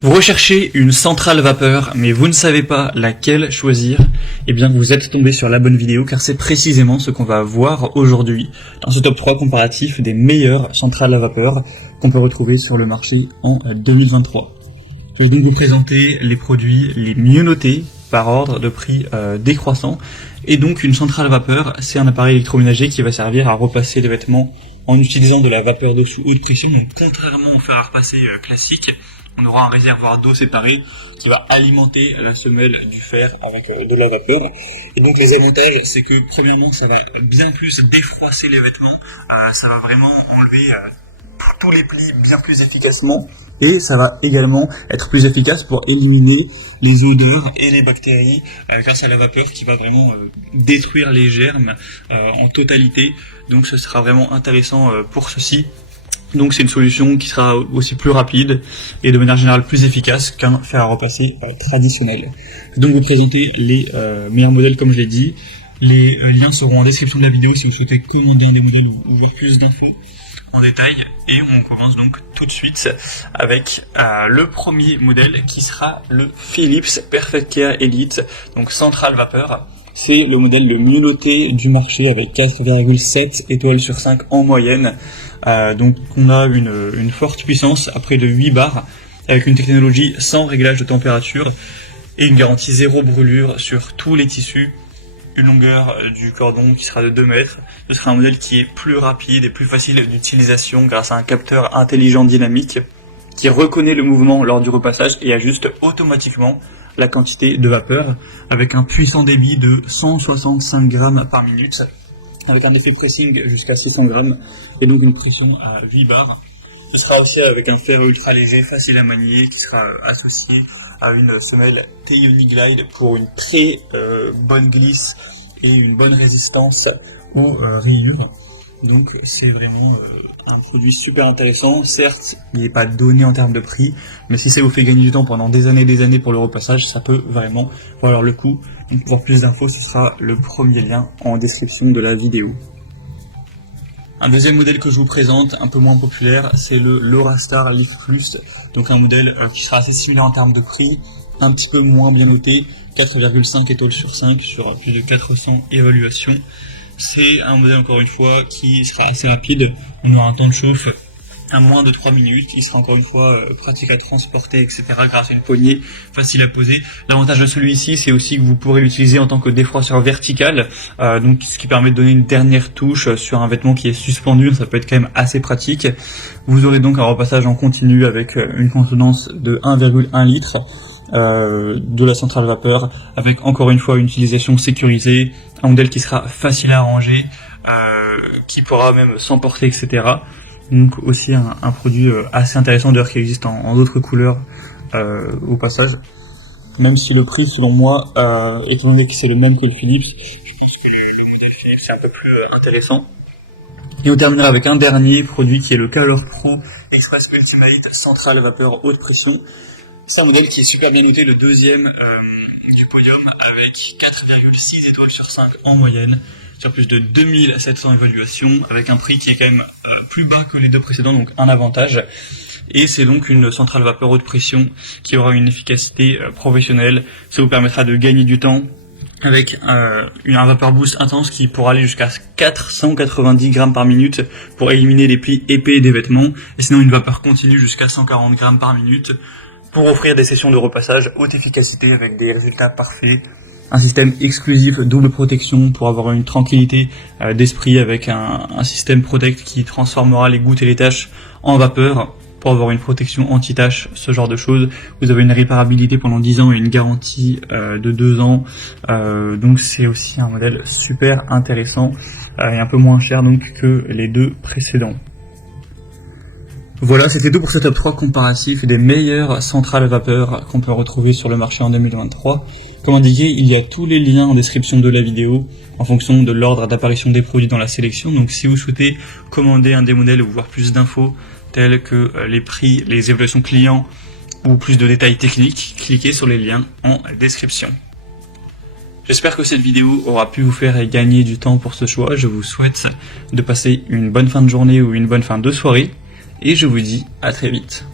Vous recherchez une centrale vapeur, mais vous ne savez pas laquelle choisir, eh bien vous êtes tombé sur la bonne vidéo, car c'est précisément ce qu'on va voir aujourd'hui dans ce top 3 comparatif des meilleures centrales à vapeur qu'on peut retrouver sur le marché en 2023. Je vais donc vous présenter les produits les mieux notés par ordre de prix décroissant. Et donc une centrale à vapeur, c'est un appareil électroménager qui va servir à repasser les vêtements en utilisant de la vapeur d'eau sous haute pression. Donc contrairement au fer à repasser classique, on aura un réservoir d'eau séparé qui va alimenter la semelle du fer avec de la vapeur. Et donc les avantages, c'est que premièrement, ça va bien plus défroisser les vêtements, ça va vraiment enlever tous les plis bien plus efficacement, et ça va également être plus efficace pour éliminer les odeurs et les bactéries grâce à la vapeur qui va vraiment détruire les germes en totalité. Donc ce sera vraiment intéressant pour ceci. Donc c'est une solution qui sera aussi plus rapide et de manière générale plus efficace qu'un fer à repasser traditionnel. Je vais donc vous présenter les meilleurs modèles comme je l'ai dit. Les liens seront en description de la vidéo si vous souhaitez commander des modèles ou voir plus d'infos en détail. Et on commence donc tout de suite avec le premier modèle qui sera le Philips Perfect-Care Elite, donc centrale vapeur. C'est le modèle le mieux noté du marché avec 4,7 étoiles sur 5 en moyenne. Donc on a une forte puissance à près de 8 bars avec une technologie sans réglage de température et une garantie zéro brûlure sur tous les tissus. Une longueur du cordon qui sera de 2 mètres. Ce sera un modèle qui est plus rapide et plus facile d'utilisation grâce à un capteur intelligent dynamique qui reconnaît le mouvement lors du repassage et ajuste automatiquement la quantité de vapeur avec un puissant débit de 165 grammes par minute, avec un effet pressing jusqu'à 600 grammes et donc une pression à 8 bars. Ce sera aussi avec un fer ultra léger, facile à manier, qui sera associé à une semelle TiOni Glide pour une très bonne glisse et une bonne résistance aux rayures. Donc c'est vraiment un produit super intéressant. Certes, il n'est pas donné en termes de prix, mais si ça vous fait gagner du temps pendant des années pour le repassage, ça peut vraiment valoir le coup. Donc pour plus d'infos, ce sera le premier lien en description de la vidéo. Un deuxième modèle que je vous présente, un peu moins populaire, c'est le LoRaStar Lift Plus, donc un modèle qui sera assez similaire en termes de prix, un petit peu moins bien noté, 4,5 étoiles sur 5 sur plus de 400 évaluations. C'est un modèle encore une fois qui sera assez rapide, on aura un temps de chauffe à moins de 3 minutes, qui sera encore une fois pratique à transporter, etc. grâce à une poignée facile à poser. L'avantage de celui-ci, c'est aussi que vous pourrez l'utiliser en tant que défroisseur vertical, donc ce qui permet de donner une dernière touche sur un vêtement qui est suspendu, ça peut être quand même assez pratique. Vous aurez donc un repassage en continu avec une contenance de 1,1 litre. De la centrale vapeur, avec encore une fois une utilisation sécurisée, un modèle qui sera facile à ranger, qui pourra même s'emporter, etc. Donc aussi un produit assez intéressant d'ailleurs qui existe en d'autres couleurs au passage. Même si le prix selon moi, étant donné que c'est le même que le Philips, je pense que le modèle Philips est un peu plus intéressant. Et on terminera avec un dernier produit qui est le Calor Pro Express Ultimate centrale vapeur haute pression. C'est un modèle qui est super bien noté, le deuxième du podium avec 4,6 étoiles sur 5 en moyenne, sur plus de 2700 évaluations, avec un prix qui est quand même plus bas que les deux précédents, donc un avantage. Et c'est donc une centrale vapeur haute pression qui aura une efficacité professionnelle. Ça vous permettra de gagner du temps avec un vapeur boost intense qui pourra aller jusqu'à 490 grammes par minute pour éliminer les plis épais des vêtements, et sinon une vapeur continue jusqu'à 140 grammes par minute, pour offrir des sessions de repassage haute efficacité avec des résultats parfaits. Un système exclusif double protection pour avoir une tranquillité d'esprit avec un système Protect qui transformera les gouttes et les taches en vapeur pour avoir une protection anti-taches, ce genre de choses. Vous avez une réparabilité pendant 10 ans et une garantie de 2 ans. Donc c'est aussi un modèle super intéressant et un peu moins cher donc que les deux précédents. Voilà, c'était tout pour ce top 3 comparatif des meilleures centrales à vapeur qu'on peut retrouver sur le marché en 2023. Comme indiqué, il y a tous les liens en description de la vidéo en fonction de l'ordre d'apparition des produits dans la sélection. Donc si vous souhaitez commander un des modèles ou voir plus d'infos telles que les prix, les évaluations clients ou plus de détails techniques, cliquez sur les liens en description. J'espère que cette vidéo aura pu vous faire gagner du temps pour ce choix. Je vous souhaite de passer une bonne fin de journée ou une bonne fin de soirée. Et je vous dis à très vite.